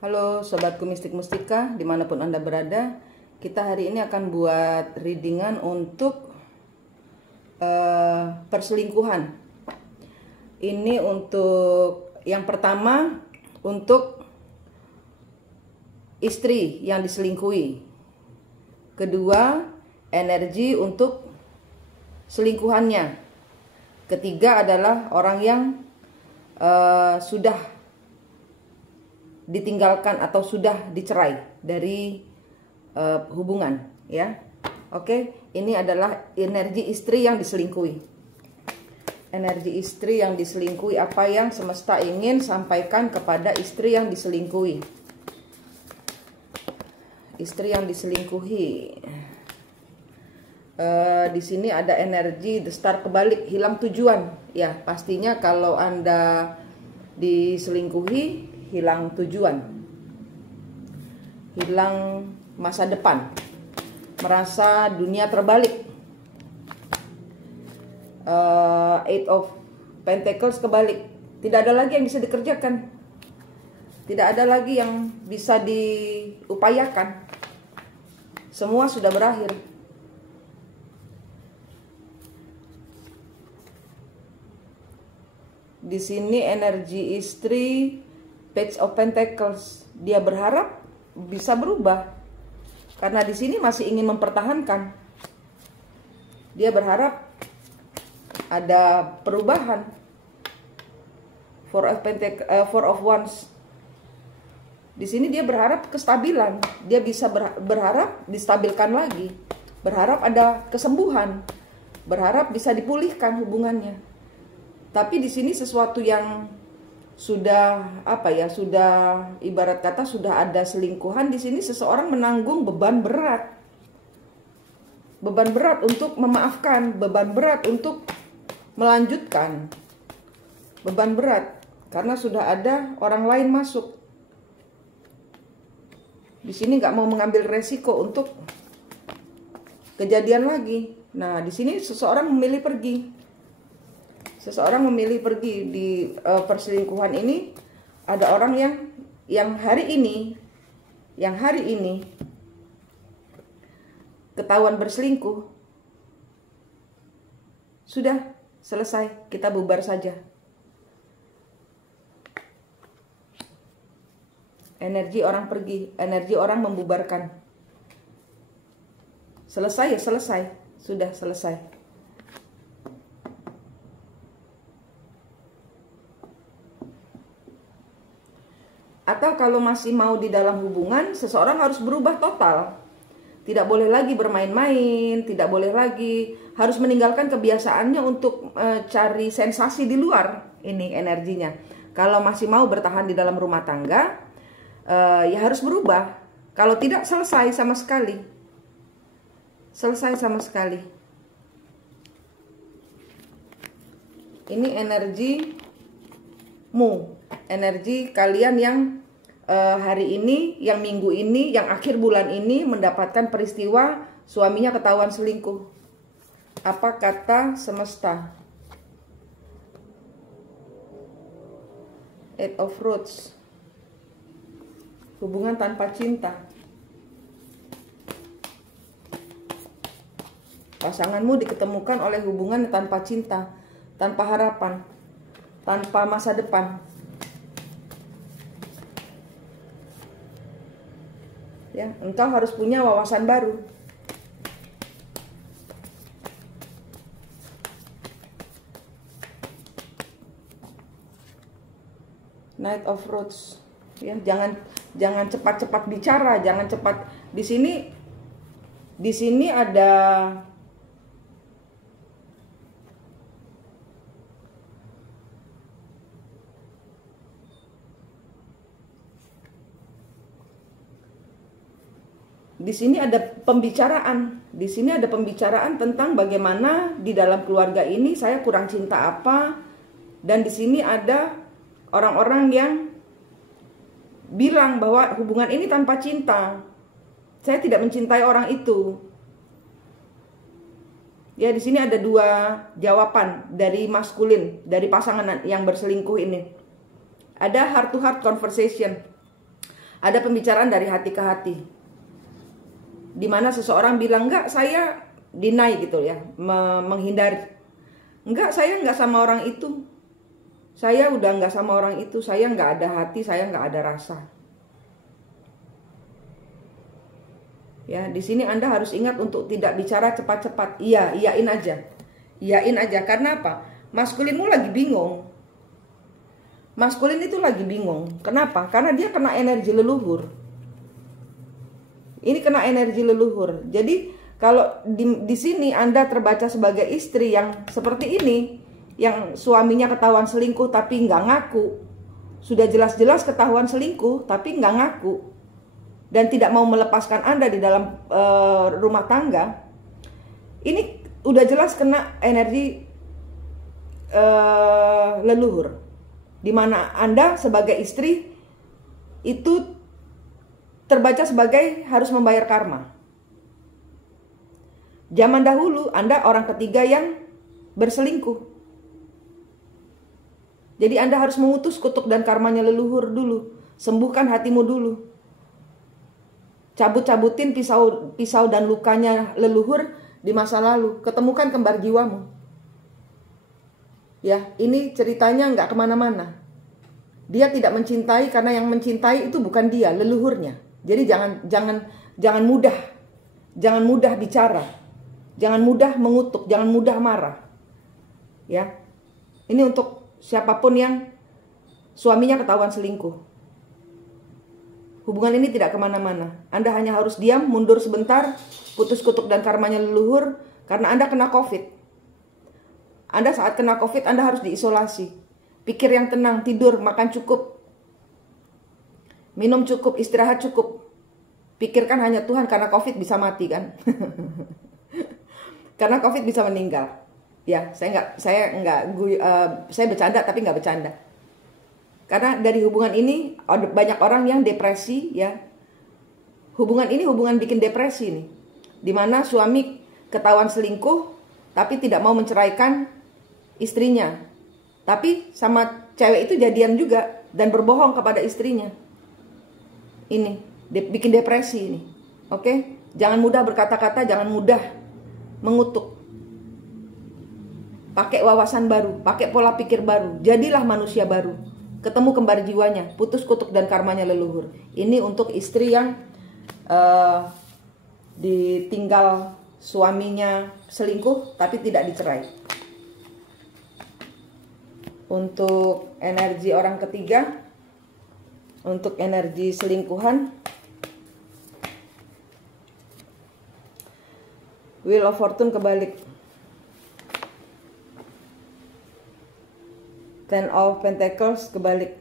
Halo sobatku mistik mustika dimanapun Anda berada. Kita hari ini akan buat readingan untuk perselingkuhan. Ini untuk yang pertama, untuk istri yang diselingkuhi. Kedua, energi untuk selingkuhannya. Ketiga adalah orang yang sudah ditinggalkan atau sudah dicerai dari hubungan, ya. Oke, ini adalah energi istri yang diselingkuhi. Energi istri yang diselingkuhi, apa yang semesta ingin sampaikan kepada istri yang diselingkuhi. Istri yang diselingkuhi. Di sini ada energi the star kebalik, hilang tujuan. Ya, pastinya kalau Anda diselingkuhi, hilang tujuan, hilang masa depan, merasa dunia terbalik. Eight of Pentacles kebalik, tidak ada lagi yang bisa dikerjakan, tidak ada lagi yang bisa diupayakan, semua sudah berakhir. Di sini energi istri Page of Pentacles, dia berharap bisa berubah karena di sini masih ingin mempertahankan. Dia berharap ada perubahan. Four of Wands. Di sini dia berharap kestabilan. Dia bisa berharap distabilkan lagi. Berharap ada kesembuhan. Berharap bisa dipulihkan hubungannya. Tapi di sini sesuatu yang sudah sudah ibarat kata sudah ada selingkuhan. Di sini seseorang menanggung beban berat. Beban berat untuk memaafkan, beban berat untuk melanjutkan. Beban berat karena sudah ada orang lain masuk. Di sini nggak mau mengambil resiko untuk kejadian lagi. Nah, di sini seseorang memilih pergi. Seseorang memilih pergi. Di perselingkuhan ini ada orang yang hari ini ketahuan berselingkuh. Sudah selesai, kita bubar saja. Energi orang pergi, energi orang membubarkan. Selesai ya selesai, sudah selesai. Atau kalau masih mau di dalam hubungan, seseorang harus berubah total. Tidak boleh lagi bermain-main, tidak boleh lagi, harus meninggalkan kebiasaannya untuk cari sensasi di luar. Ini energinya. Kalau masih mau bertahan di dalam rumah tangga, ya harus berubah. Kalau tidak, selesai sama sekali. Selesai sama sekali. Ini energimu, energi kalian yang hari ini, yang minggu ini, yang akhir bulan ini mendapatkan peristiwa suaminya ketahuan selingkuh. Apa kata semesta? Eight of Roots. Hubungan tanpa cinta. Pasanganmu diketemukan oleh hubungan tanpa cinta, tanpa harapan, tanpa masa depan. Ya, engkau harus punya wawasan baru. Knight of Roads. Ya, jangan cepat-cepat bicara, jangan cepat. Di sini ada pembicaraan. Di sini ada pembicaraan tentang bagaimana di dalam keluarga ini saya kurang cinta apa. Dan di sini ada orang-orang yang bilang bahwa hubungan ini tanpa cinta. Saya tidak mencintai orang itu. Ya, di sini ada dua jawaban dari maskulin, dari pasangan yang berselingkuh ini. Ada heart to heart conversation. Ada pembicaraan dari hati ke hati. Dimana seseorang bilang, enggak, saya deny gitu ya, menghindari. Enggak, saya enggak sama orang itu. Saya udah enggak sama orang itu. Saya enggak ada hati, saya enggak ada rasa. Ya, di sini Anda harus ingat untuk tidak bicara cepat-cepat. Iya, iyain aja. Iyain aja. Karena apa? Maskulinmu lagi bingung. Maskulin itu lagi bingung. Kenapa? Karena dia kena energi leluhur. Ini kena energi leluhur. Jadi kalau di sini Anda terbaca sebagai istri yang seperti ini, yang suaminya ketahuan selingkuh tapi nggak ngaku, sudah jelas-jelas ketahuan selingkuh tapi nggak ngaku, dan tidak mau melepaskan Anda di dalam rumah tangga, ini udah jelas kena energi leluhur. Dimana Anda sebagai istri itu terbaca sebagai harus membayar karma. Zaman dahulu Anda orang ketiga yang berselingkuh. Jadi Anda harus memutus kutuk dan karmanya leluhur dulu. Sembuhkan hatimu dulu. Cabut-cabutin pisau dan lukanya leluhur di masa lalu. Ketemukan kembar jiwamu. Ya, ini ceritanya nggak kemana-mana. Dia tidak mencintai karena yang mencintai itu bukan dia, leluhurnya. Jadi jangan mudah bicara, jangan mudah mengutuk, jangan mudah marah. Ya, ini untuk siapapun yang suaminya ketahuan selingkuh. Hubungan ini tidak kemana-mana. Anda hanya harus diam, mundur sebentar, putus kutuk dan karmanya leluhur karena Anda kena COVID. Anda saat kena COVID, Anda harus diisolasi. Pikir yang tenang, tidur, makan cukup. Minum cukup, istirahat cukup. Pikirkan hanya Tuhan, karena COVID bisa mati kan. Karena COVID bisa meninggal. Ya, saya bercanda tapi nggak bercanda. Karena dari hubungan ini banyak orang yang depresi ya. Hubungan ini hubungan bikin depresi nih. Dimana suami ketahuan selingkuh tapi tidak mau menceraikan istrinya, tapi sama cewek itu jadian juga dan berbohong kepada istrinya. Ini bikin depresi ini. Oke? Jangan mudah berkata-kata, jangan mudah mengutuk. Pakai wawasan baru, pakai pola pikir baru. Jadilah manusia baru. Ketemu kembar jiwanya, putus kutuk dan karmanya leluhur. Ini untuk istri yang ditinggal suaminya selingkuh tapi tidak dicerai. Untuk energi orang ketiga, untuk energi selingkuhan, Wheel of Fortune kebalik, Ten of Pentacles kebalik.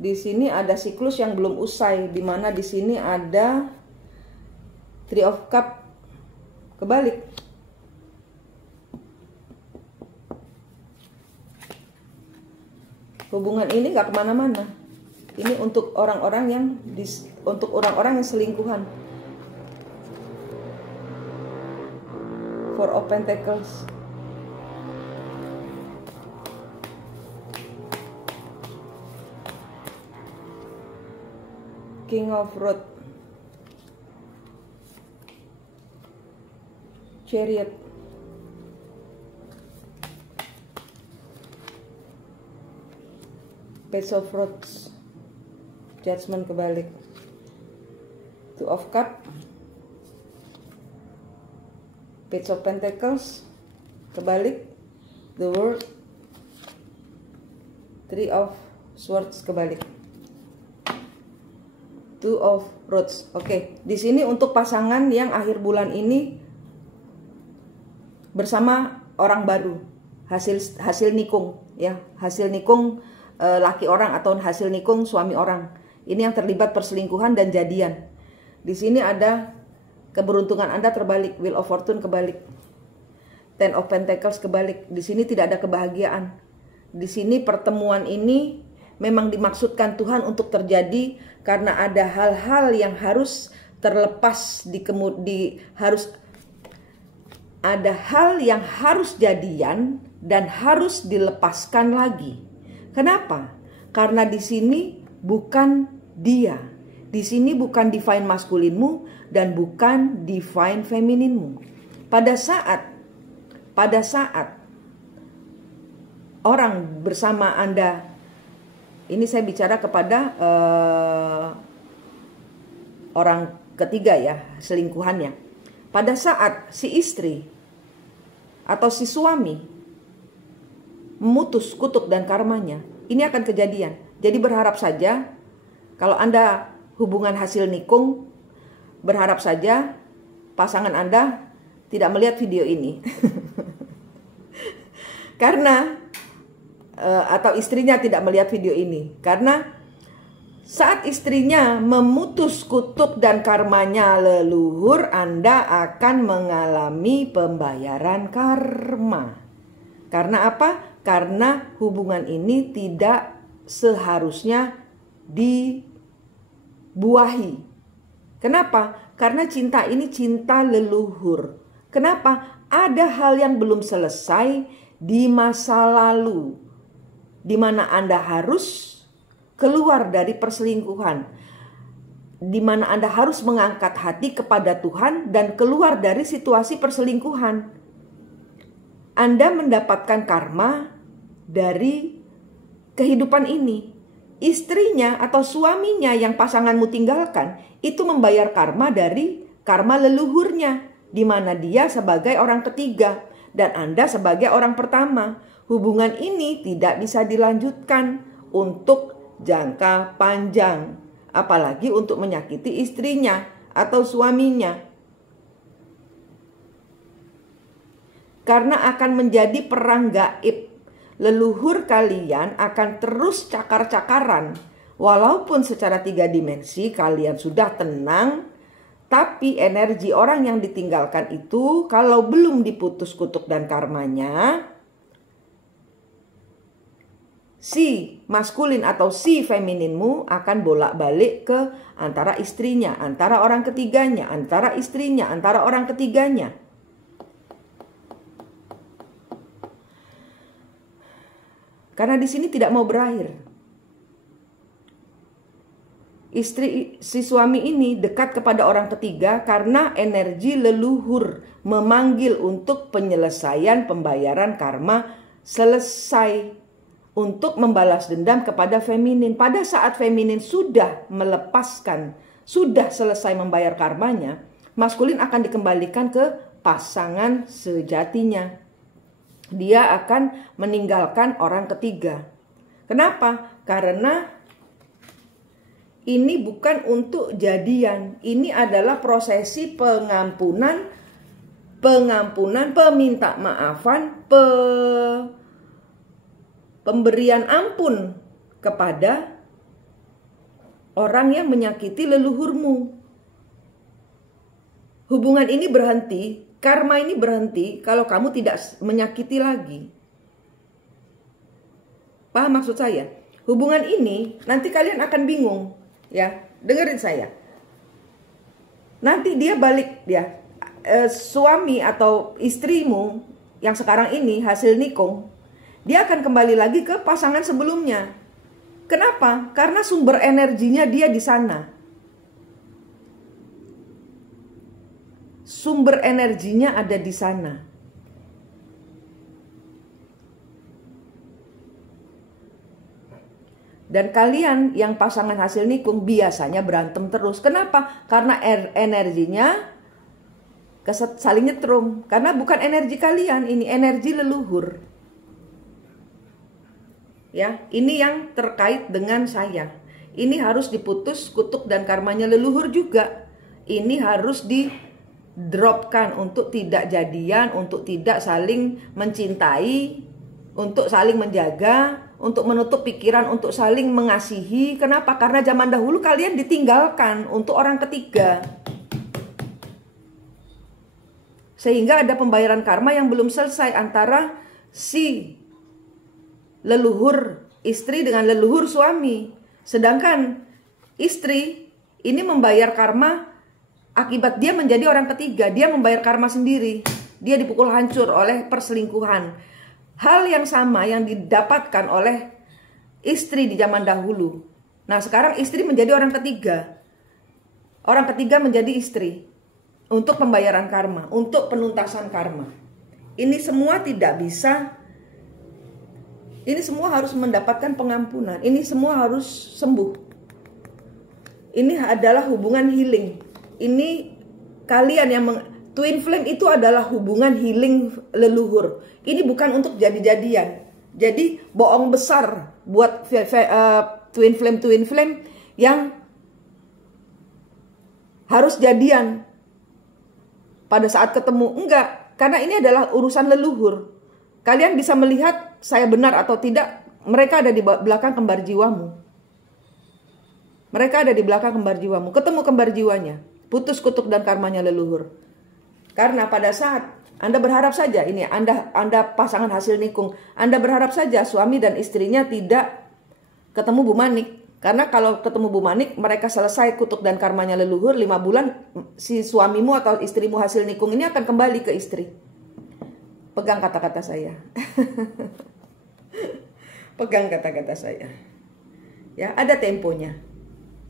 Di sini ada siklus yang belum usai, di mana di sini ada Three of Cup kebalik. Hubungan ini gak kemana-mana. Ini untuk orang-orang yang selingkuhan. Four of Pentacles. King of Road. Chariot. Page of Rods, Judgment kebalik, Two of Cup, Page of Pentacles kebalik, The World, Three of Swords kebalik, Two of Rods. Oke, di sini untuk pasangan yang akhir bulan ini bersama orang baru, hasil nikung ya, hasil nikung laki orang atau hasil nikung suami orang. Ini yang terlibat perselingkuhan dan jadian. Di sini ada keberuntungan Anda terbalik, Wheel of Fortune kebalik, Ten of Pentacles kebalik. Di sini tidak ada kebahagiaan. Di sini pertemuan ini memang dimaksudkan Tuhan untuk terjadi karena ada hal-hal yang harus terlepas ada hal yang harus jadian dan harus dilepaskan lagi. Kenapa? Karena di sini bukan dia. Di sini bukan divine maskulinmu dan bukan divine femininmu. Pada saat orang bersama Anda, ini saya bicara kepada orang ketiga ya, selingkuhannya. Pada saat si istri atau si suami memutus kutuk dan karmanya, ini akan kejadian. Jadi berharap saja kalau Anda hubungan hasil nikung, berharap saja pasangan Anda tidak melihat video ini. Karena atau istrinya tidak melihat video ini. Karena saat istrinya memutus kutuk dan karmanya leluhur, Anda akan mengalami pembayaran karma. Karena apa? Karena hubungan ini tidak seharusnya dibuahi. Kenapa? Karena cinta ini cinta leluhur. Kenapa? Ada hal yang belum selesai di masa lalu, di mana Anda harus keluar dari perselingkuhan, di mana Anda harus mengangkat hati kepada Tuhan dan keluar dari situasi perselingkuhan. Anda mendapatkan karma dari kehidupan ini. Istrinya atau suaminya yang pasanganmu tinggalkan itu membayar karma dari karma leluhurnya, di mana dia sebagai orang ketiga dan Anda sebagai orang pertama. Hubungan ini tidak bisa dilanjutkan untuk jangka panjang, apalagi untuk menyakiti istrinya atau suaminya. Karena akan menjadi perang gaib. Leluhur kalian akan terus cakar-cakaran. Walaupun secara 3 dimensi kalian sudah tenang, tapi energi orang yang ditinggalkan itu kalau belum diputus kutuk dan karmanya, si maskulin atau si femininmu akan bolak-balik ke antara istrinya, antara orang ketiganya, antara istrinya, antara orang ketiganya. Karena di sini tidak mau berakhir. Si suami ini dekat kepada orang ketiga karena energi leluhur memanggil untuk penyelesaian pembayaran karma selesai, untuk membalas dendam kepada feminin. Pada saat feminin sudah melepaskan, sudah selesai membayar karmanya, maskulin akan dikembalikan ke pasangan sejatinya. Dia akan meninggalkan orang ketiga. Kenapa? Karena ini bukan untuk jadian. Ini adalah prosesi pengampunan, peminta maafan, pemberian ampun kepada orang yang menyakiti leluhurmu. Hubungan ini berhenti, karma ini berhenti kalau kamu tidak menyakiti lagi. Paham maksud saya? Hubungan ini nanti kalian akan bingung, ya. Dengerin saya. Nanti dia balik, ya. Suami atau istrimu yang sekarang ini hasil nikung, dia akan kembali lagi ke pasangan sebelumnya. Kenapa? Karena sumber energinya dia di sana. Sumber energinya ada di sana. Dan kalian yang pasangan hasil nikung biasanya berantem terus. Kenapa? Karena energinya saling nyetrum. Karena bukan energi kalian, ini energi leluhur. Ya, ini yang terkait dengan saya. Ini harus diputus kutuk dan karmanya leluhur juga. Ini harus didropkan untuk tidak jadian, untuk tidak saling mencintai, untuk saling menjaga, untuk menutup pikiran, untuk saling mengasihi. Kenapa? Karena zaman dahulu kalian ditinggalkan untuk orang ketiga. Sehingga ada pembayaran karma yang belum selesai antara si leluhur istri dengan leluhur suami. Sedangkan istri ini membayar karma akibat dia menjadi orang ketiga. Dia membayar karma sendiri. Dia dipukul hancur oleh perselingkuhan. Hal yang sama yang didapatkan oleh istri di zaman dahulu. Nah, sekarang istri menjadi orang ketiga. Orang ketiga menjadi istri untuk pembayaran karma, untuk penuntasan karma. Ini semua tidak bisa. Ini semua harus mendapatkan pengampunan. Ini semua harus sembuh. Ini adalah hubungan healing. Ini kalian yang twin flame itu adalah hubungan healing leluhur. Ini bukan untuk jadi-jadian. Jadi bohong besar buat twin flame yang harus jadian pada saat ketemu. Enggak, karena ini adalah urusan leluhur. Kalian bisa melihat saya benar atau tidak, mereka ada di belakang kembar jiwamu. Mereka ada di belakang kembar jiwamu. Ketemu kembar jiwanya, putus kutuk dan karmanya leluhur. Karena pada saat Anda berharap saja, ini Anda pasangan hasil nikung, Anda berharap saja suami dan istrinya tidak ketemu Bu Manik. Karena kalau ketemu Bu Manik, mereka selesai kutuk dan karmanya leluhur, 5 bulan si suamimu atau istrimu hasil nikung ini akan kembali ke istri. Pegang kata-kata saya. Pegang kata-kata saya. Ya, ada temponya.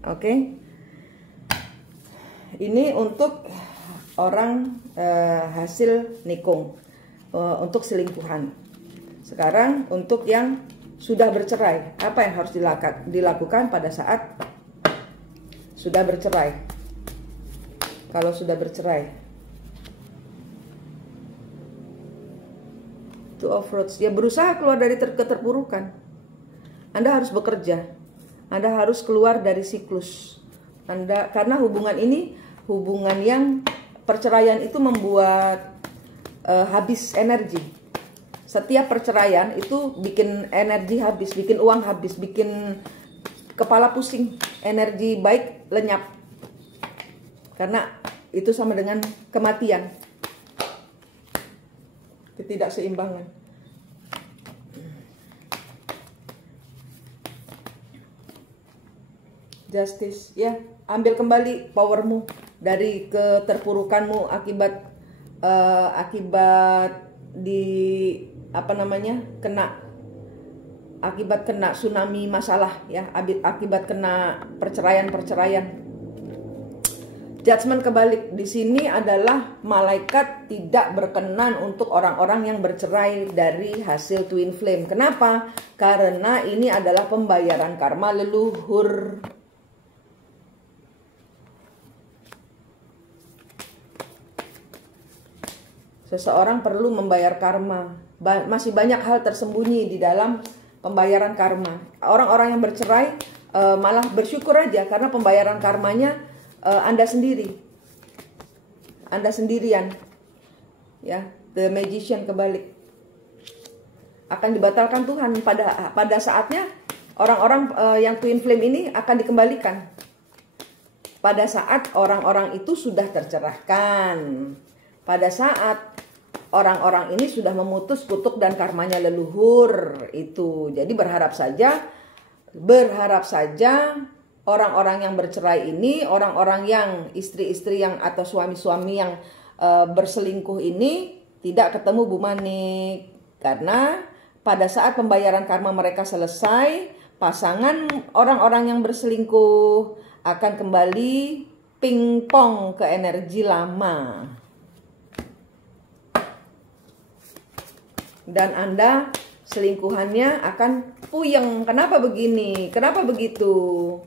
Oke. Ini untuk orang hasil nikung, untuk selingkuhan. Sekarang untuk yang sudah bercerai, apa yang harus dilakukan pada saat sudah bercerai? Kalau sudah bercerai, Two of Rods, dia berusaha keluar dari keterpurukan. Anda harus bekerja, Anda harus keluar dari siklus Anda, karena hubungan ini hubungan yang perceraian itu membuat habis energi. Setiap perceraian itu bikin energi habis, bikin uang habis, bikin kepala pusing, energi baik lenyap. Karena itu sama dengan kematian, ketidakseimbangan. Justice, ya, ambil kembali powermu dari keterpurukanmu akibat akibat kena tsunami masalah, ya, akibat kena perceraian. Judgment kebalik di sini adalah malaikat tidak berkenan untuk orang-orang yang bercerai dari hasil twin flame. Kenapa? Karena ini adalah pembayaran karma leluhur. Seseorang perlu membayar karma. Masih banyak hal tersembunyi di dalam pembayaran karma. Orang-orang yang bercerai malah bersyukur aja karena pembayaran karmanya Anda sendiri. Anda sendirian. Ya, the magician kebalik. Akan dibatalkan Tuhan pada saatnya orang-orang yang twin flame ini akan dikembalikan. Pada saat orang-orang itu sudah tercerahkan. Pada saat orang-orang ini sudah memutus kutuk dan karmanya leluhur itu. Jadi berharap saja orang-orang yang bercerai ini, orang-orang yang istri-istri yang atau suami-suami yang berselingkuh ini tidak ketemu Bu Manik. Karena pada saat pembayaran karma mereka selesai, pasangan orang-orang yang berselingkuh akan kembali pingpong ke energi lama. Dan Anda selingkuhannya akan puyeng. Kenapa begini? Kenapa begitu?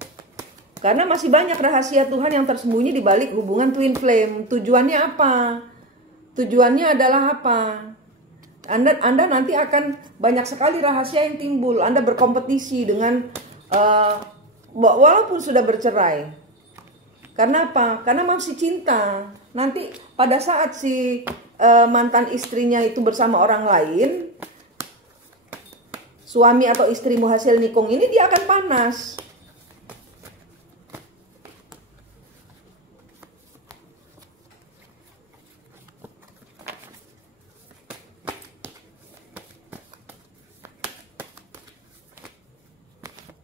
Karena masih banyak rahasia Tuhan yang tersembunyi di balik hubungan twin flame. Tujuannya apa? Tujuannya adalah apa? Anda nanti akan banyak sekali rahasia yang timbul. Anda berkompetisi dengan walaupun sudah bercerai. Karena apa? Karena masih cinta. Nanti pada saat si mantan istrinya itu bersama orang lain, suami atau istrimu hasil nikung ini, dia akan panas.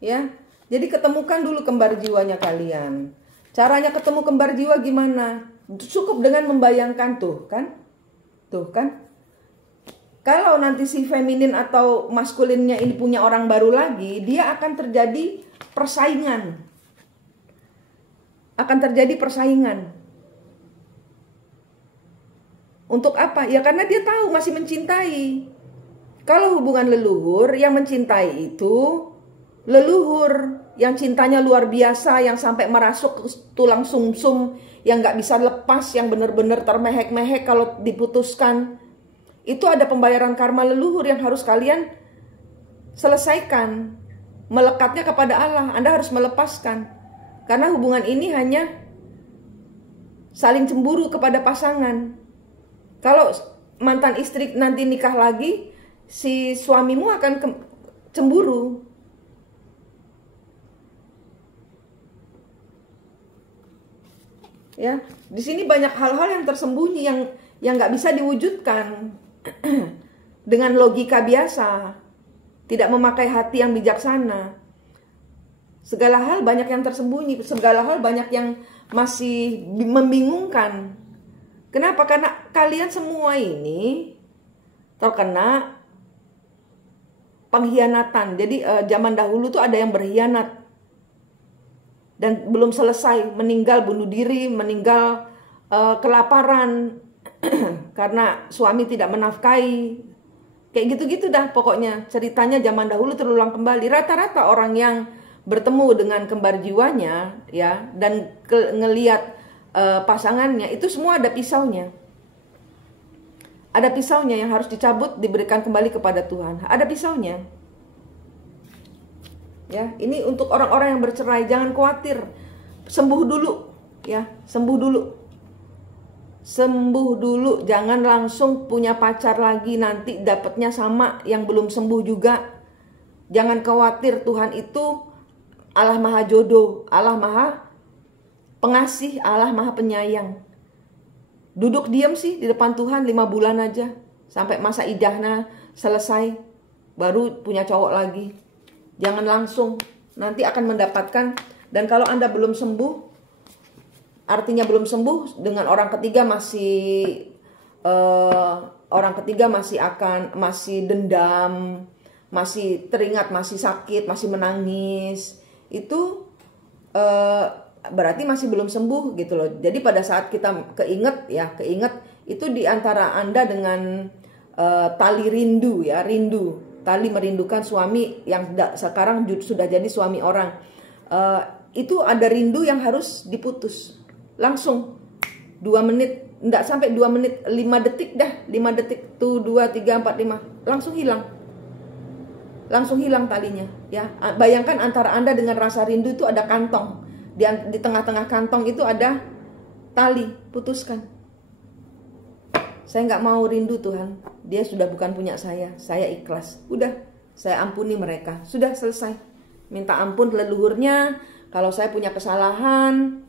Ya, jadi ketemukan dulu kembar jiwanya kalian. Caranya ketemu kembar jiwa gimana? Cukup dengan membayangkan tuh kan? Kalau nanti si feminin atau maskulinnya ini punya orang baru lagi, dia akan terjadi persaingan. Akan terjadi persaingan. Untuk apa? Ya karena dia tahu masih mencintai. Kalau hubungan leluhur, yang mencintai itu leluhur, yang cintanya luar biasa, yang sampai merasuk ke tulang sumsum, yang gak bisa lepas, yang benar-benar termehek-mehek kalau diputuskan. Itu ada pembayaran karma leluhur yang harus kalian selesaikan. Melekatnya kepada Allah, Anda harus melepaskan. Karena hubungan ini hanya saling cemburu kepada pasangan. Kalau mantan istri nanti nikah lagi, si suamimu akan cemburu. Ya, di sini banyak hal-hal yang tersembunyi yang nggak bisa diwujudkan dengan logika biasa, tidak memakai hati yang bijaksana. Segala hal banyak yang tersembunyi, segala hal banyak yang masih membingungkan. Kenapa? Karena kalian semua ini terkena pengkhianatan. Jadi zaman dahulu tuh ada yang berkhianat dan belum selesai, meninggal bunuh diri, meninggal kelaparan karena suami tidak menafkahi. Kayak gitu-gitu dah pokoknya. Ceritanya zaman dahulu terulang kembali. Rata-rata orang yang bertemu dengan kembar jiwanya ya dan ngelihat pasangannya itu semua ada pisaunya. Ada pisaunya yang harus dicabut, diberikan kembali kepada Tuhan. Ada pisaunya. Ya, ini untuk orang-orang yang bercerai, jangan khawatir. Sembuh dulu, ya, sembuh dulu. Sembuh dulu, jangan langsung punya pacar lagi nanti dapatnya sama yang belum sembuh juga. Jangan khawatir, Tuhan itu Allah Maha Jodoh, Allah Maha Pengasih, Allah Maha Penyayang. Duduk diam sih di depan Tuhan 5 bulan aja sampai masa idahnya selesai, baru punya cowok lagi. Jangan langsung, nanti akan mendapatkan. Dan kalau Anda belum sembuh, artinya belum sembuh, dengan orang ketiga masih masih dendam, masih teringat, masih sakit, masih menangis, itu berarti masih belum sembuh gitu loh. Jadi pada saat kita keinget itu di antara Anda dengan tali rindu ya, rindu. Tali merindukan suami yang sekarang sudah jadi suami orang. Itu ada rindu yang harus diputus. Langsung 2 menit, enggak sampai 2 menit, 5 detik dah, 5 detik tuh 2, 3, 4, 5 langsung hilang. Langsung hilang talinya ya. Bayangkan antara Anda dengan rasa rindu itu ada kantong. Di tengah-tengah kantong itu ada tali, putuskan. Saya nggak mau rindu Tuhan, dia sudah bukan punya saya ikhlas. Udah, saya ampuni mereka, sudah selesai. Minta ampun leluhurnya, kalau saya punya kesalahan,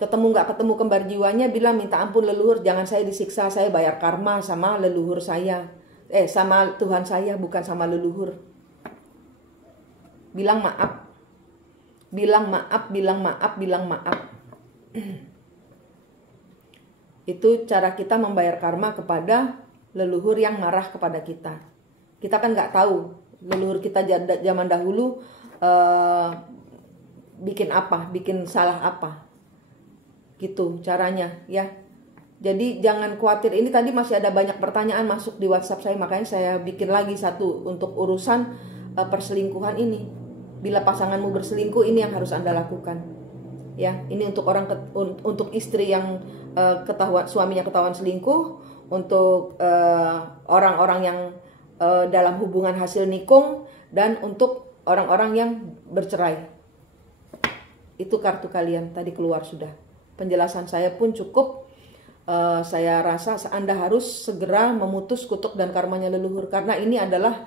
nggak ketemu kembar jiwanya, bilang minta ampun leluhur, jangan saya disiksa, saya bayar karma sama leluhur saya. Sama Tuhan saya, bukan sama leluhur. Bilang maaf. Bilang maaf, bilang maaf, bilang maaf. Itu cara kita membayar karma kepada leluhur yang marah kepada kita. Kita kan nggak tahu leluhur kita zaman dahulu bikin apa, bikin salah apa. Gitu caranya ya. Jadi jangan khawatir. Ini tadi masih ada banyak pertanyaan masuk di WhatsApp saya, makanya saya bikin lagi satu untuk urusan perselingkuhan ini. Bila pasanganmu berselingkuh, ini yang harus Anda lakukan. Ya, ini untuk untuk istri yang suaminya ketahuan selingkuh, untuk orang-orang yang dalam hubungan hasil nikung, dan untuk orang-orang yang bercerai. Itu kartu kalian tadi keluar sudah. Penjelasan saya pun cukup. Saya rasa Anda harus segera memutus kutuk dan karmanya leluhur, karena ini adalah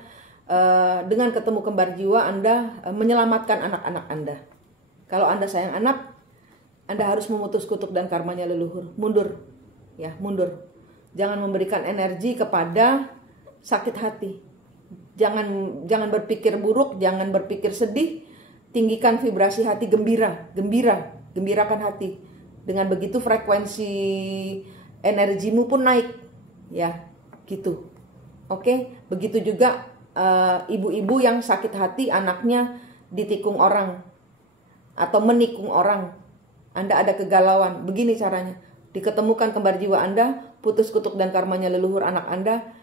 dengan ketemu kembar jiwa Anda menyelamatkan anak-anak Anda. Kalau Anda sayang anak, Anda harus memutus kutuk dan karmanya leluhur. Mundur, ya, mundur. Jangan memberikan energi kepada sakit hati. Jangan berpikir buruk, jangan berpikir sedih. Tinggikan vibrasi hati gembirakan hati. Dengan begitu frekuensi energimu pun naik, ya, gitu. Oke, begitu juga ibu-ibu yang sakit hati anaknya ditikung orang atau menikung orang. Anda ada kegalauan, begini caranya. Diketemukan kembar jiwa Anda, putus kutuk dan karmanya leluhur anak Anda.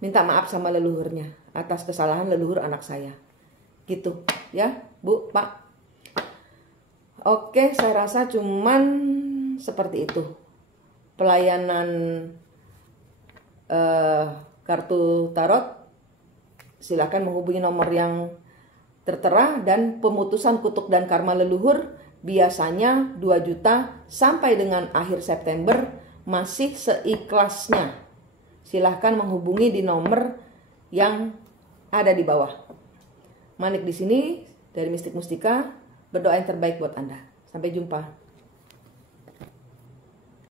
Minta maaf sama leluhurnya atas kesalahan leluhur anak saya. Gitu, ya, Bu, Pak. Oke, saya rasa cuman seperti itu. Pelayanan kartu tarot, silakan menghubungi nomor yang tertera, dan pemutusan kutuk dan karma leluhur biasanya 2 juta sampai dengan akhir September, masih seikhlasnya. Silahkan menghubungi di nomor yang ada di bawah. Manik di sini dari Mistik Mustika, berdoa yang terbaik buat Anda. Sampai jumpa.